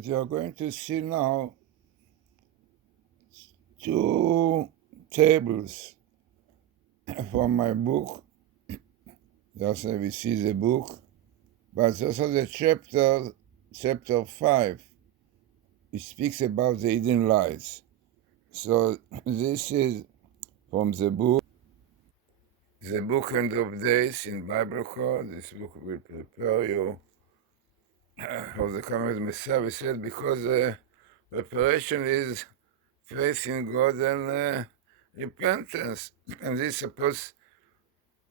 What you are going to see now, two tables from my book. Just as we see the book, but also the chapter 5. It speaks about the hidden lights. So this is from the book End of Days in Bible Code. This book will prepare you for the coming of the Messiah. We said because preparation is faith in God and repentance, and this is supposed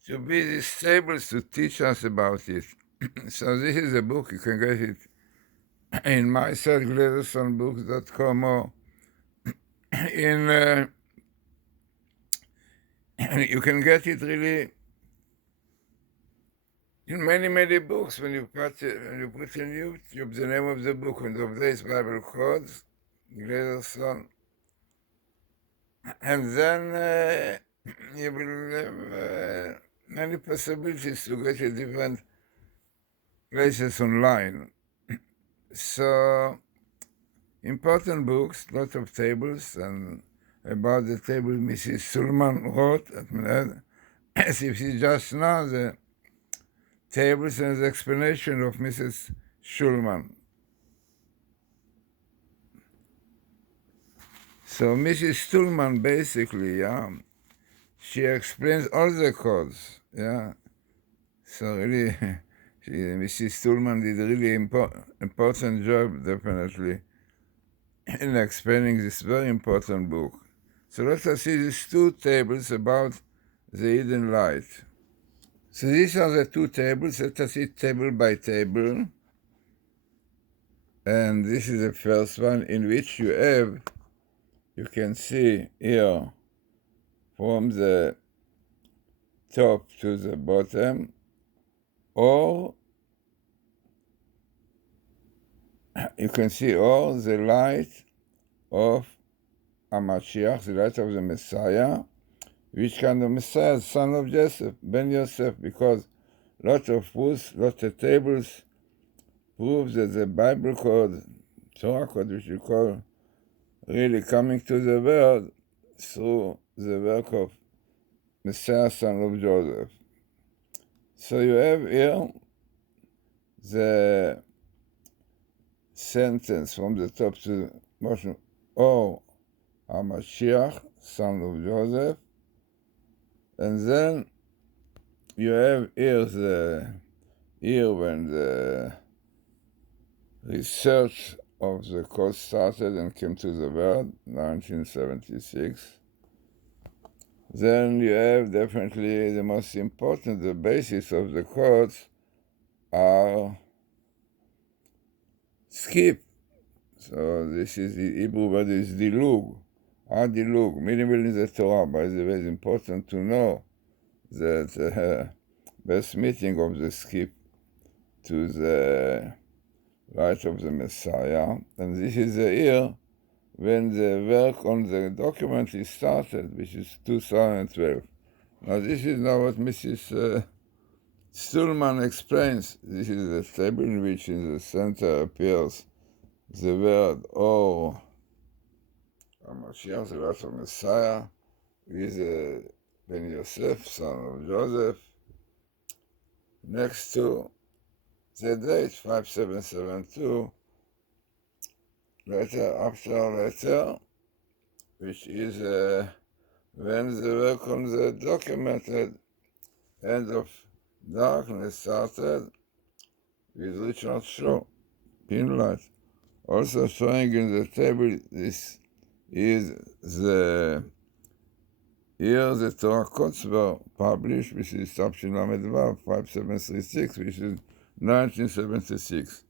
to be these tables to teach us about it. So this is a book. You can get it in Matityahu or in you can get it really in many books. When you put in YouTube the name of the book, End of Days Bible Codes, Glazerson, and then you will have many possibilities to get it different places online. So important books, lot of tables, and about the table Mrs. Sulman wrote, as if she just now the tables and the explanation of Mrs. Schulman. So Mrs. Stulman basically, she explains all the codes, So really, Mrs. Stulman did a really important job, definitely, in explaining this very important book. So let us see these two tables about the hidden light. So these are the two tables. Let us see table by table. And this is the first one in which you can see here from the top to the bottom, or you can see all the light of Mashiach, the light of the Messiah. Which kind of Messiah? Son of Joseph, Ben Yosef, because lot of proofs, lot of tables prove that the Bible code, Torah code, which we call really coming to the world through the work of Messiah, son of Joseph. So you have here the sentence from the top to the bottom, or Mashiach, son of Joseph, and then you have here when the research of the code started and came to the world, 1976. Then you have definitely the most important, the basis of the codes are skip. So this is the Hebrew word is dilug. Dilug, minimal in the Torah. By the way, it's important to know that best meeting of the skip to the light of the Messiah. And this is the year when the work on the document is started, which is 2012. Now this is now what Mrs. Stulman explains. This is the table in which in the center appears the word or Mashiach, the light of Messiah, with Ben Yosef, son of Joseph, next to the date 5772, letter after letter, which is when the work on the documented end of darkness started with Richard Shaw, pinlight. Also showing in the table, this is the year the Torah codes were published, which is Tapshin Lamed Vav 5736, which is 1976.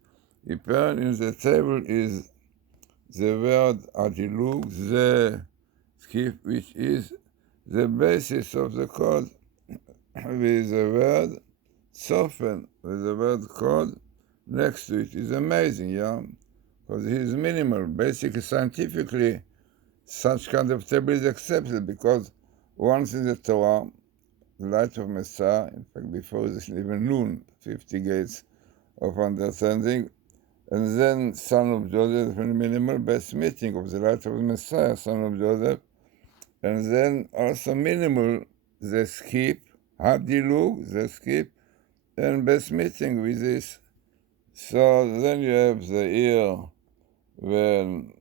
Appearing in the table is the word Adilug, the skip, which is the basis of the code, with the word soften, with the word code next to it. Is amazing, because it is minimal. Basically, scientifically, such kind of table is accepted because once in the Torah, the light of Messiah, in fact, before this, even noon, 50 gates of understanding, and then son of Joseph, and minimal best meeting of the light of the Messiah, son of Joseph, and then also minimal the skip, Hadilug, the skip, and best meeting with this. So then you have the year when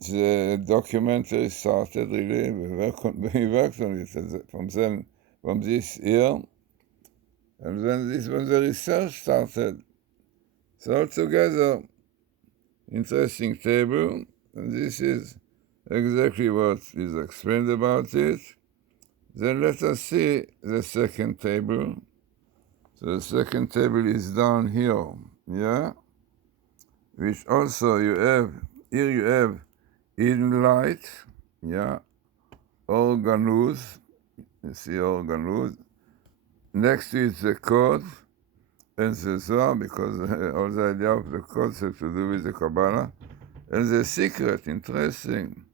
the documentary started, really, we worked on it from this year, and then when the research started. So altogether, interesting table, and this is exactly what is explained about it. Then let us see the second table. So the second table is down here, yeah? Which also here you have hidden light, yeah? Organuz, you see organuz. Next to it the code, and the Zohar, because all the idea of the code has to do with the Kabbalah. And the secret, interesting.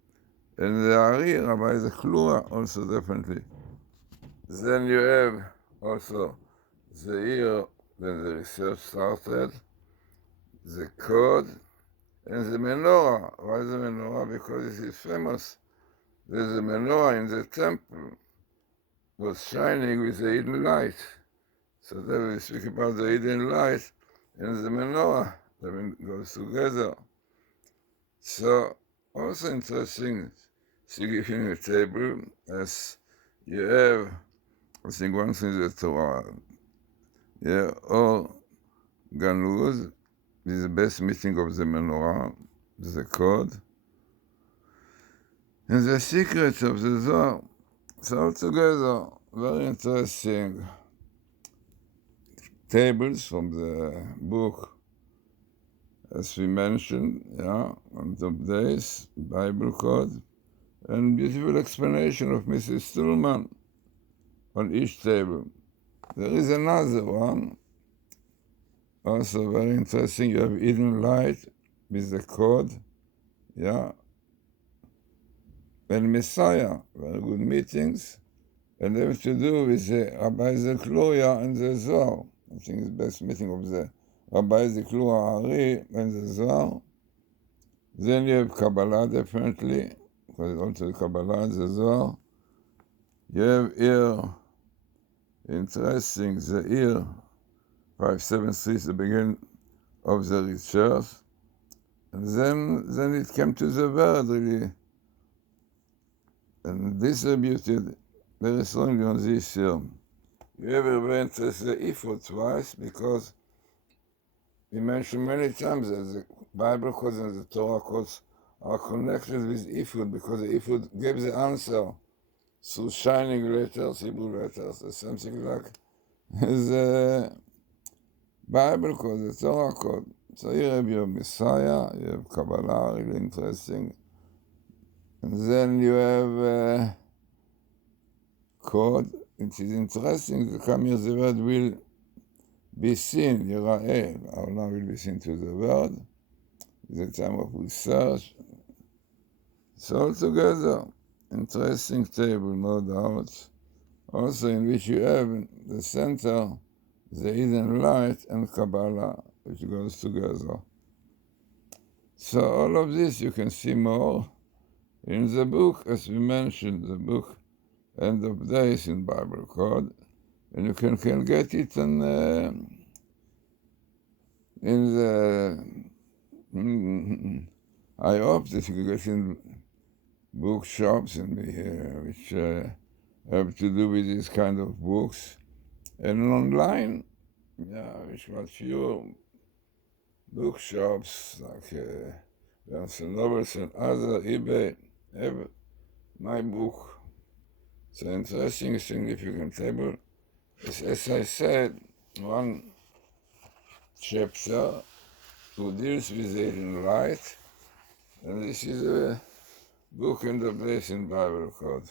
And the Ari, Rabbi the Klua, also definitely. Then you have also the year when the research started, the code, and the menorah. Why the menorah? Because it is famous. There's a menorah in the temple, was shining with the hidden light. So then we speak about the hidden light and the menorah. That goes together. So also interesting, significant table, as you have, I think one thing is the Torah. Yeah, or Ganuz is the best meeting of the menorah, the code, and the secrets of the Zohar. So altogether, very interesting tables from the book, as we mentioned, yeah, on top days, Bible code, and beautiful explanation of Mrs. Stulman on each table. There is another one, also very interesting. You have hidden light with the code, yeah, and Messiah, very good meetings, and they have to do with the Rabbi Zekluria and the Zohar. I think it's the best meeting of the Rabbi Zekluria Ari and the Zohar. Then you have Kabbalah, definitely, because also Kabbalah and the Zohar. You have here, interesting, the year 573 is the beginning of the research. And then it came to the word, really, and distributed very strongly on this year. You ever went to the Ifod twice, because we mentioned many times that the Bible codes and the Torah codes are connected with Ifod, because the Ifod gave the answer through shining letters, Hebrew letters, or something like the Bible code, the Torah code. So you have your Messiah, you have Kabbalah, really interesting. And then you have code, which is interesting. To come here, the word will be seen, Yira'el. Our now will be seen to the word. It's a time of research. So altogether, interesting table, no doubt. Also in which you have in the center the hidden light and Kabbalah, which goes together. So all of this you can see more in the book, as we mentioned, the book End of Days in Bible Code, and you can get it in the I hope that you can get in bookshops and which have to do with this kind of books, and online, yeah, which was few bookshops like Barnes and Nobles and other, eBay, have my book. It's an interesting, significant table. As I said, one chapter who deals with the hidden light, and this is a book in the place in Bible Code.